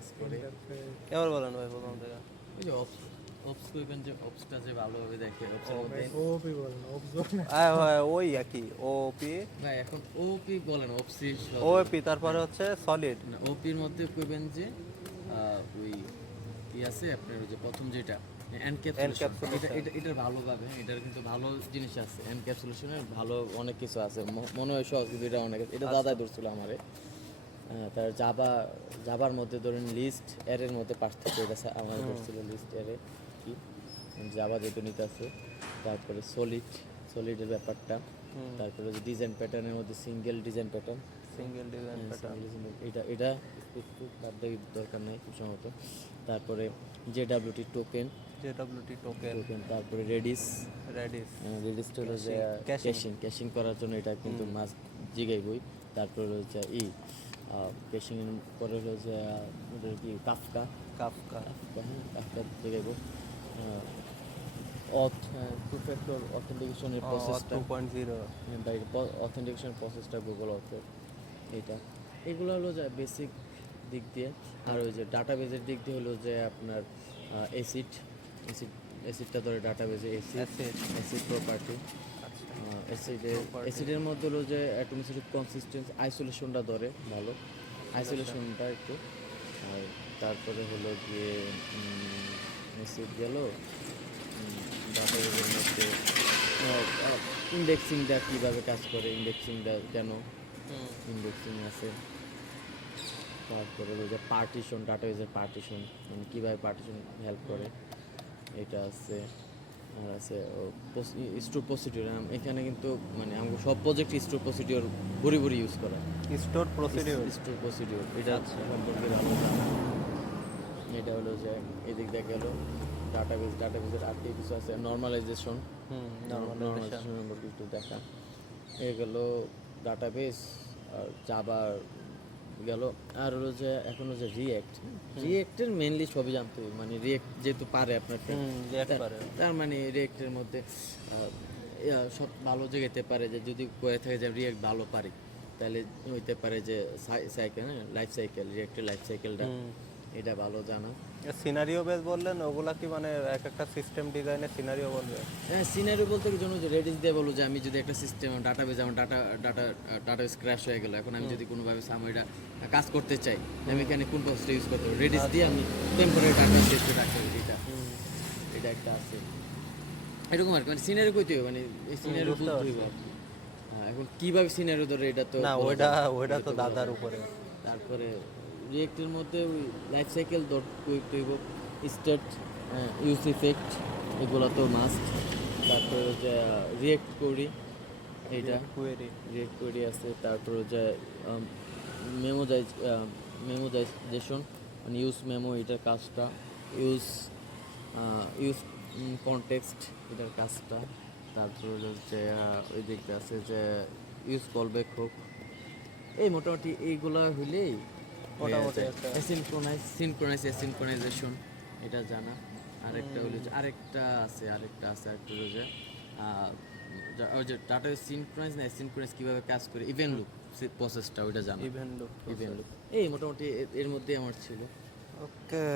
কাজ করে। এবার বলেন ভাই প্রথম থেকে। ওই যে অপস করবেন, যে অপসটা যে ভালোভাবে দেখে অপসের মধ্যে ওপি বলেন, ওপস বলেন। ভাই ওই একই ওপি ভাই এখন ওপি বলেন, অপসি ওপি তারপরে হচ্ছে সলিড। না, ওপির মধ্যে কইবেন যে ওই কি আছে আপনার, ওই যে প্রথম যেটা এনক্যাপসুলেশন, এটা এটার ভালোভাবে, এটার কিন্তু ভালো জিনিস আছে, এনক্যাপসুলেশনের ভালো অনেক কিছু আছে, মনে হয় সহজ, কিন্তু এটা অনেক, এটা দাদাই ধরছিল আমারে। তার জাবার মধ্যে ধরেন লিস্ট এর মধ্যে পার্থক্য, এটা আমার ধরছিল লিস্ট এরে কি জাবা যেহেতু নিতে আছে। তারপরে সলিডের ব্যাপারটা, তারপরে যে ডিজাইন প্যাটার্নের মধ্যে সিঙ্গেল ডিজাইন প্যাটার্ন, এটা স্পেসিফিক বাদ দেওয়ার দরকার নেই খুব সম্ভবত। তারপরে জেডাব্লিউটি টোকেন, তারপরে রেডিসটা হলো যে ক্যাশিং করার জন্য, এটা কিন্তু মাস্ট জিগাইবই। তারপরে হচ্ছে ক্যাশিং এর পরে হলো যে ওদের কি কাফকা জিগাইব। টু ফ্যাক্টর অথেন্টিকেশনের প্রসেসটা 2.0, অথেন্টিকেশন প্রসেসটা গুগল অথের, এগুলো হলো যে বেসিক দিক দিয়ে। আর ওই যে ডাটাবেজের দিক দিয়ে হলো যে আপনার অ্যাসিডটা ধরে ডাটাবেজে অ্যাসিড প্রপার্টি, অ্যাসিডের মধ্যে হলো যে অ্যাটমিসিটিক কনসিস্টেন্সি, আইসোলেশনটা ধরে ভালো, আইসোলেশনটা একটু। আর তারপরে হলো গিয়ে অ্যাসিড গেল ডাটাবেজের মধ্যে, ইন্ডেক্সিংটা কীভাবে কাজ করে, ইন্ডেক্সিংটা কেন ইন্ডেক্সিং আছে। তারপরে ওই যে পার্টিশন, ডাটাবেজের পার্টিশন, মানে কীভাবে পার্টিশন হেল্প করে, এটা আছে। আর আছে স্টোর প্রসিডিওর, এখানে কিন্তু মানে আমাকে সব প্রজেক্ট স্টোর প্রসিডিওর ভরি ইউজ করা, স্টোর প্রসিডিওর এটা সম্পর্কে ভালো জানা। এটা হলো যে এদিক দিয়ে গেল ডাটাবেজের আর কিছু আছে, নর্মালাইজেশন সম্পর্কে একটু দেখা। এগুলো ডাটাবেস আর জাভা গেল। আর হলো যে এখন হলো যে রিয়েক্টের মেনলি সবই জানতে হবে, মানে রিয়েক্ট যেহেতু পারে আপনাকে, তার মানে রিয়েক্টের মধ্যে সব ভালো জায়গাতে পারে, যে যদি কয়ে থাকে যে রিয়েক্ট ভালো পারি, তাহলে হইতে পারে যে রিয়েক্টের লাইফ সাইকেলটা এটা ভালো জানা। সিনারিও বেস বললেন, ওগুলা কি মানে এক একটা সিস্টেম ডিজাইনের সিনারিও বলবে? হ্যাঁ, সিনারিও বলতে কি জন্য যে রেডিস দিয়ে বলবো যে আমি যদি একটা সিস্টেম ডাটাবেজ, আমার ডাটাবেস ক্র্যাশ হয়ে গেল, এখন আমি যদি কোনোভাবে এটা কাজ করতে চাই, আমি এখানে কোন প্রসেসটা ইউজ করতে পারবো, রেডিস দিয়ে আমি টেম্পোরারি ডাটা সেভ রাখতে পারি, এটা একটা আছে এরকম আর কি। মানে সিনারিও কইতে হবে, মানে এই সিনারিও বুঝতে হবে। হ্যাঁ, এখন কিভাবে সিনারিও ধরে এটা তো না, ওইটা তো দাদার উপরে। তারপরে রিয়েক্টের মধ্যে ওই লাইফ সাইকেল হইব, স্টেট, ইউজ ইফেক্ট, এগুলো তো মাস্ট। তারপরে যে রিয়েক্ট করি, এইটা রিয়েক্ট কোয়েরি আছে। তারপরে যে মেমোজাইজেশন, মানে ইউজ মেমো, এটার কাজটা, ইউজ কনটেক্সট, এটার কাজটা। তারপরে হচ্ছে ওই দিকটা আছে যে ইউজ কলব্যাক হোক, এই মোটামুটি এইগুলা হইলেই সিনক্রোনাইজেশন, এটা জানা। আরেকটা হলো যে আরেকটা আছে হলো যে ওই যে ডাটা সিনক্রোনাইজ কীভাবে কাজ করে, ইভেন্ট লুপ প্রসেসটা ওইটা জানা, ইভেন্ট লুপ এই মোটামুটি এর মধ্যে আমার ছিল। ওকে।